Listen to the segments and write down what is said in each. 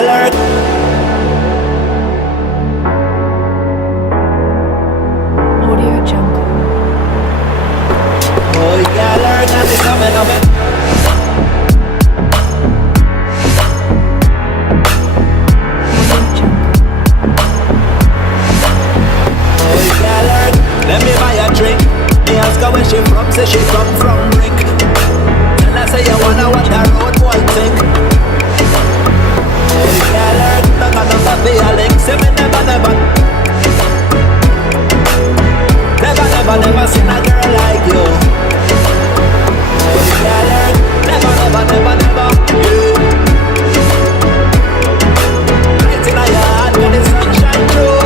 girl her. Audio Jungle. Oh, girl her, now they coming of it. Audio Jungle. Oh, girl her, let me buy a drink. Me ask her where she from, say she come from Brink. Tell her say you wanna what the road boy think. Oh, girl her, not gonna be a link. Say me never, never seen a girl like you. Oh, girl her, never, yeah. Light in your heart when the sunshine through.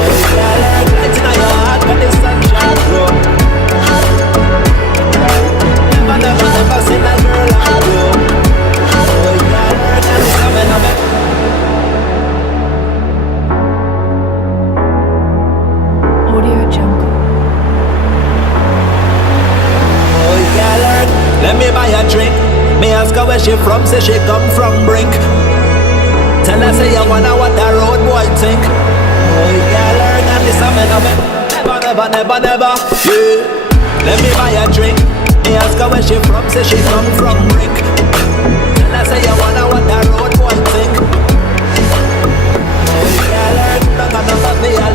Oh, girl her, light in your heart when the sunshine through. Never seen a girl like you. Oh, girl her, now it's coming of it. Audio Jungle. Oh, girl her, let me buy a drink. Me ask her where she from, say she come from Brink. Tell her say you wanna what the road boy think. Oh, girl her, now this a man of it. Never, yeah. Let me buy a drink. Me ask her where she from, say she come from Brink. Tell her say you wanna what the road boy think. Oh, girl her, not gonna be a